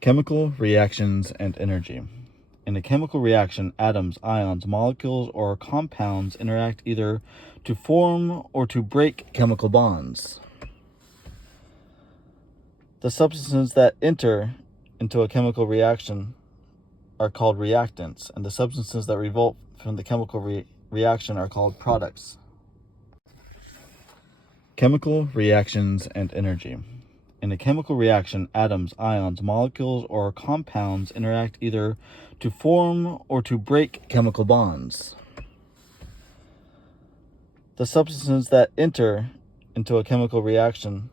Chemical reactions and energy. In a chemical reaction, atoms, ions, molecules, or compounds interact either to form or to break chemical bonds. The substances that enter into a chemical reaction are called reactants, and the substances that revolt from the chemical reaction are called products. Chemical reactions and energy. In a chemical reaction, atoms, ions, molecules, or compounds interact either to form or to break chemical bonds. The substances that enter into a chemical reaction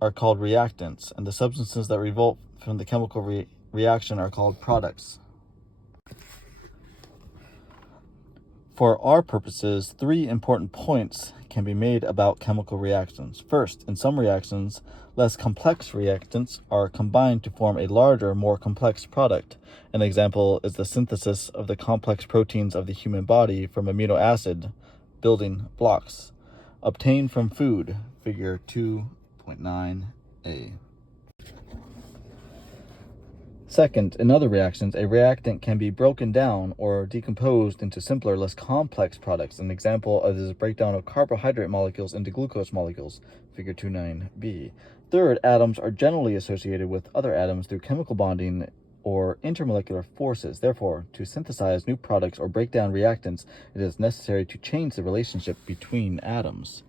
are called reactants, and the substances that revolt from the chemical reaction are called products. For our purposes, 3 important points can be made about chemical reactions. First, in some reactions, less complex reactants are combined to form a larger, more complex product. An example is the synthesis of the complex proteins of the human body from amino acid building blocks obtained from food, figure 2.9a. Second, in other reactions, a reactant can be broken down or decomposed into simpler, less complex products. An example is the breakdown of carbohydrate molecules into glucose molecules, figure 2.9b. Third, atoms are generally associated with other atoms through chemical bonding or intermolecular forces. Therefore, to synthesize new products or break down reactants, it is necessary to change the relationship between atoms.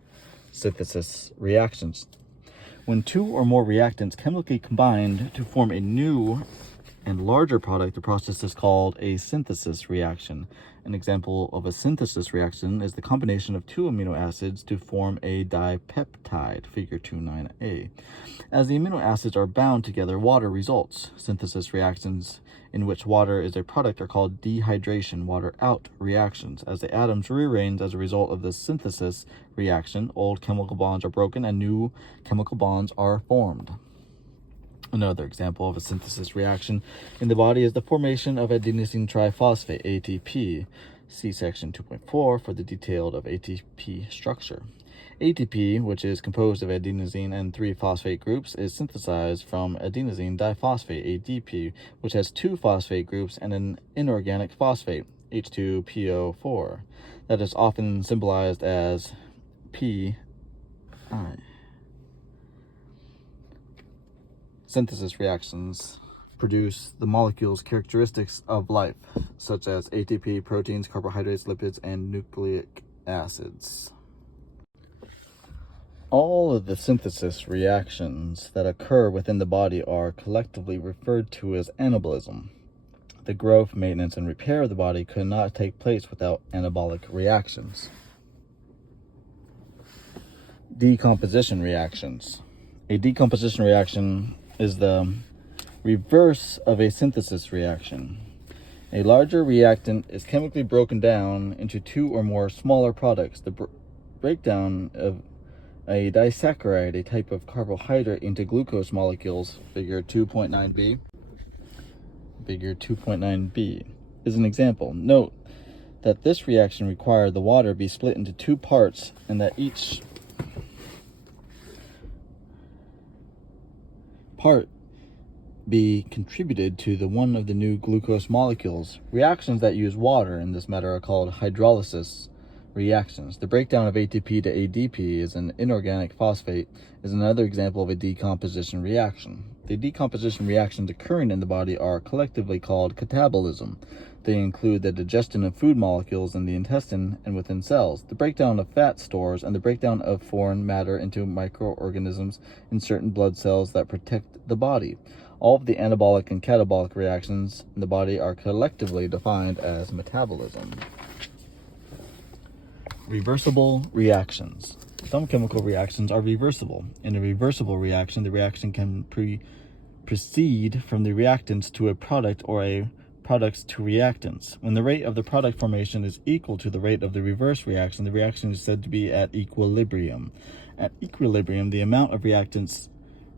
Synthesis reactions. When 2 or more reactants chemically combined to form a new and larger product, the process is called a synthesis reaction. An example of a synthesis reaction is the combination of 2 amino acids to form a dipeptide, figure 2.9a. As the amino acids are bound together, water results. Synthesis reactions in which water is a product are called dehydration, water-out reactions. As the atoms rearrange as a result of the synthesis reaction, old chemical bonds are broken and new chemical bonds are formed. Another example of a synthesis reaction in the body is the formation of adenosine triphosphate, ATP. See section 2.4 for the detail of ATP structure. ATP, which is composed of adenosine and 3 phosphate groups, is synthesized from adenosine diphosphate, ADP, which has 2 phosphate groups and an inorganic phosphate, H2PO4, that is often symbolized as Pi. Synthesis reactions produce the molecules characteristics of life, such as ATP, proteins, carbohydrates, lipids, and nucleic acids. All of the synthesis reactions that occur within the body are collectively referred to as anabolism. The growth, maintenance, and repair of the body could not take place without anabolic reactions. Decomposition reactions. A decomposition reaction is the reverse of a synthesis reaction. A larger reactant is chemically broken down into 2 or more smaller products. The breakdown of a disaccharide, a type of carbohydrate, into glucose molecules, figure 2.9b, is an example. Note that this reaction required the water be split into 2 parts and that each part be contributed to the one of the new glucose molecules. Reactions that use water in this matter are called hydrolysis reactions. The breakdown of ATP to ADP as an inorganic phosphate is another example of a decomposition reaction. The decomposition reactions occurring in the body are collectively called catabolism. They include the digestion of food molecules in the intestine and within cells, the breakdown of fat stores, and the breakdown of foreign matter into microorganisms in certain blood cells that protect the body. All of the anabolic and catabolic reactions in the body are collectively defined as metabolism. Reversible reactions. Some chemical reactions are reversible. In a reversible reaction, the reaction can proceed from the reactants to a product or a products to reactants. When the rate of the product formation is equal to the rate of the reverse reaction, the reaction is said to be at equilibrium. At equilibrium, the amount of reactants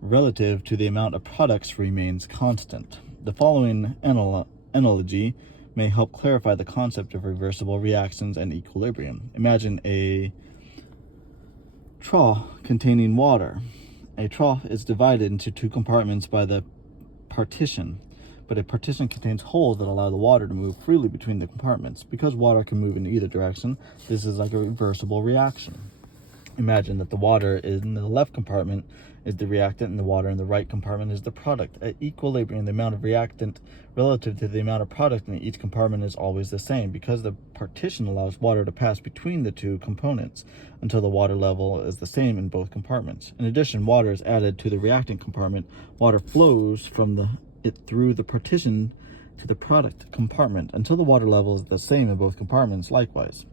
relative to the amount of products remains constant. The following analogy may help clarify the concept of reversible reactions and equilibrium. Imagine a trough containing water. A trough is divided into 2 compartments by the partition, but a partition contains holes that allow the water to move freely between the compartments. Because water can move in either direction, this is like a reversible reaction. Imagine that the water in the left compartment is the reactant and the water in the right compartment is the product. At equilibrium, the amount of reactant relative to the amount of product in each compartment is always the same, because the partition allows water to pass between the two components until the water level is the same in both compartments. In addition, water is added to the reactant compartment. Water flows from it through the partition to the product compartment until the water level is the same in both compartments likewise.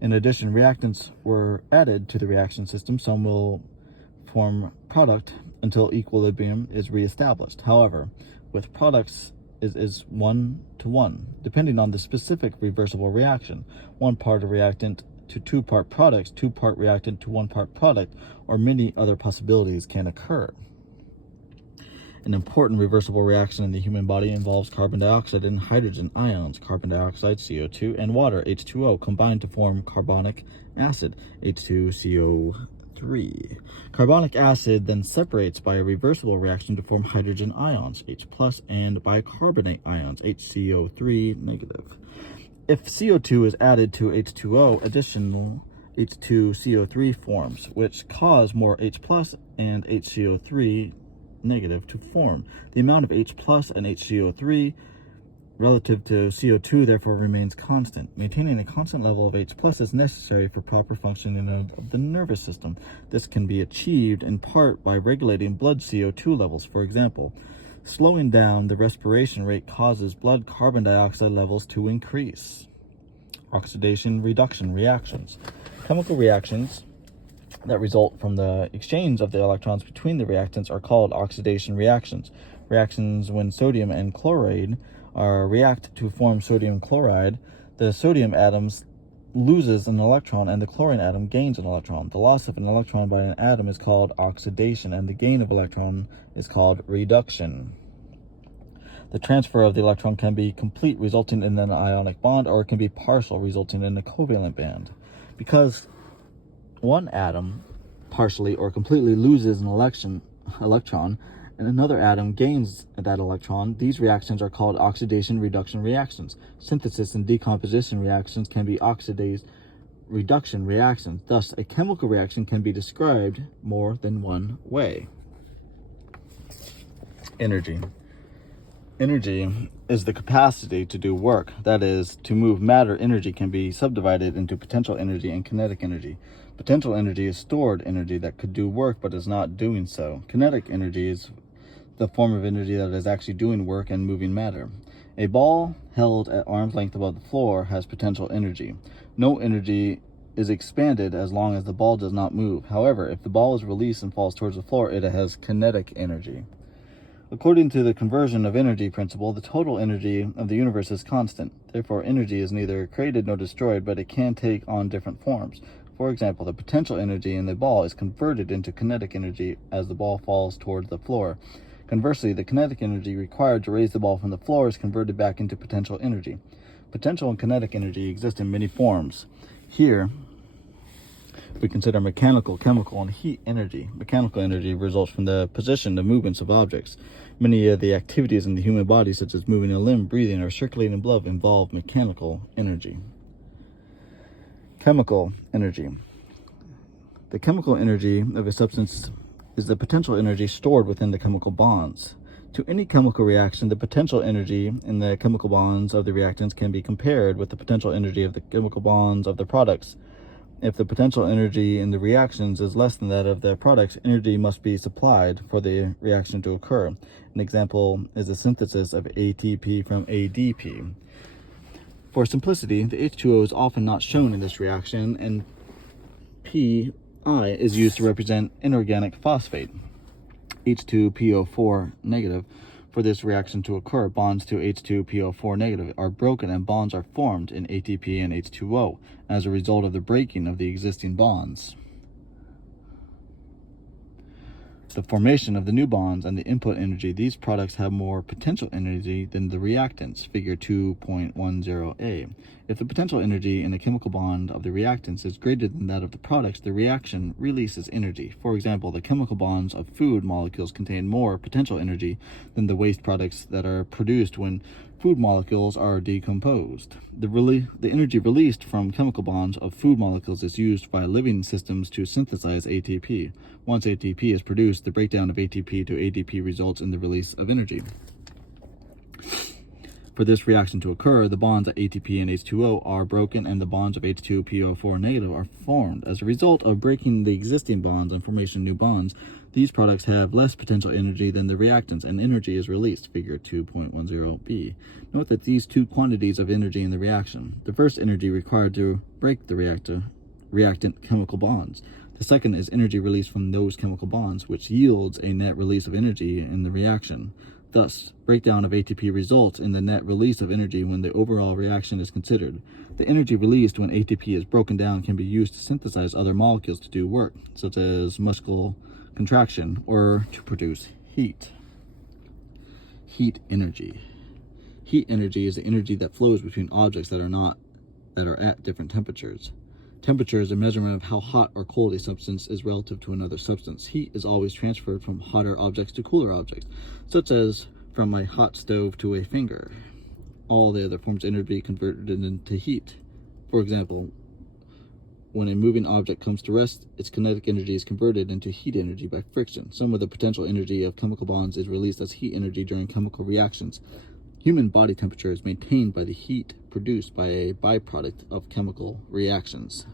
In addition, reactants were added to the reaction system. Some will form product until equilibrium is reestablished. However, with products is 1-to-1, depending on the specific reversible reaction. 1 part of reactant to 2 part products, 2 part reactant to 1 part product, or many other possibilities can occur. An important reversible reaction in the human body involves carbon dioxide and hydrogen ions, carbon dioxide, CO2, and water, H2O, combined to form carbonic acid, H2CO3. Carbonic acid then separates by a reversible reaction to form hydrogen ions, H+, and bicarbonate ions, HCO3 negative. If CO2 is added to H2O, additional H2CO3 forms, which cause more H+ and HCO3 negative to form. The amount of H+ and HCO3 relative to CO2 therefore remains constant. Maintaining a constant level of H+ is necessary for proper functioning of the nervous system. This can be achieved in part by regulating blood CO2 levels. For example, slowing down the respiration rate causes blood carbon dioxide levels to increase. Oxidation reduction reactions. Chemical reactions that result from the exchange of the electrons between the reactants are called oxidation reactions. Reactions when sodium and chloride react to form sodium chloride, the sodium atom loses an electron and the chlorine atom gains an electron. The loss of an electron by an atom is called oxidation, and the gain of electron is called reduction. The transfer of the electron can be complete, resulting in an ionic bond, or it can be partial, resulting in a covalent band. Because one atom partially or completely loses an electron and another atom gains that electron, these reactions are called oxidation reduction reactions. Synthesis and decomposition reactions can be oxidation reduction reactions. Thus, a chemical reaction can be described more than one way. Energy. Energy is the capacity to do work. That is, to move matter. Energy can be subdivided into potential energy and kinetic energy. Potential energy is stored energy that could do work but is not doing so. Kinetic energy is the form of energy that is actually doing work and moving matter. A ball held at arm's length above the floor has potential energy. No energy is expanded as long as the ball does not move. However, if the ball is released and falls towards the floor, it has kinetic energy. According to the conversion of energy principle, the total energy of the universe is constant. Therefore, energy is neither created nor destroyed, but it can take on different forms. For example, the potential energy in the ball is converted into kinetic energy as the ball falls towards the floor. Conversely, the kinetic energy required to raise the ball from the floor is converted back into potential energy. Potential and kinetic energy exist in many forms. Here, we consider mechanical, chemical, and heat energy. Mechanical energy results from the position, the movements of objects. Many of the activities in the human body, such as moving a limb, breathing, or circulating blood, involve mechanical energy. Chemical energy. The chemical energy of a substance is the potential energy stored within the chemical bonds. To any chemical reaction, the potential energy in the chemical bonds of the reactants can be compared with the potential energy of the chemical bonds of the products. If the potential energy in the reactions is less than that of the products, energy must be supplied for the reaction to occur. An example is the synthesis of ATP from ADP. For simplicity, the H2O is often not shown in this reaction, and Pi is used to represent inorganic phosphate. H2PO4 negative. For this reaction to occur, bonds to H2PO4 negative are broken and bonds are formed in ATP and H2O as a result of the breaking of the existing bonds. the formation of the new bonds and the input energy, these products have more potential energy than the reactants, figure 2.10a. If the potential energy in a chemical bond of the reactants is greater than that of the products, the reaction releases energy. For example, the chemical bonds of food molecules contain more potential energy than the waste products that are produced when food molecules are decomposed. The energy released from chemical bonds of food molecules is used by living systems to synthesize ATP. Once ATP is produced, the breakdown of ATP to ADP results in the release of energy. For this reaction to occur, the bonds of ATP and H2O are broken and the bonds of H2PO4 negative are formed. As a result of breaking the existing bonds and formation of new bonds, these products have less potential energy than the reactants, and energy is released, figure 2.10b. Note that these two quantities of energy in the reaction. The first energy required to break the reactant chemical bonds. The second is energy released from those chemical bonds, which yields a net release of energy in the reaction. Thus, breakdown of ATP results in the net release of energy when the overall reaction is considered. The energy released when ATP is broken down can be used to synthesize other molecules to do work, such as muscle contraction, or to produce heat. Heat energy. Heat energy is the energy that flows between objects that are at different temperatures. Temperature is a measurement of how hot or cold a substance is relative to another substance. Heat is always transferred from hotter objects to cooler objects, such as from a hot stove to a finger. All the other forms of energy converted into heat. For example, when a moving object comes to rest, its kinetic energy is converted into heat energy by friction. Some of the potential energy of chemical bonds is released as heat energy during chemical reactions. Human body temperature is maintained by the heat produced by a byproduct of chemical reactions.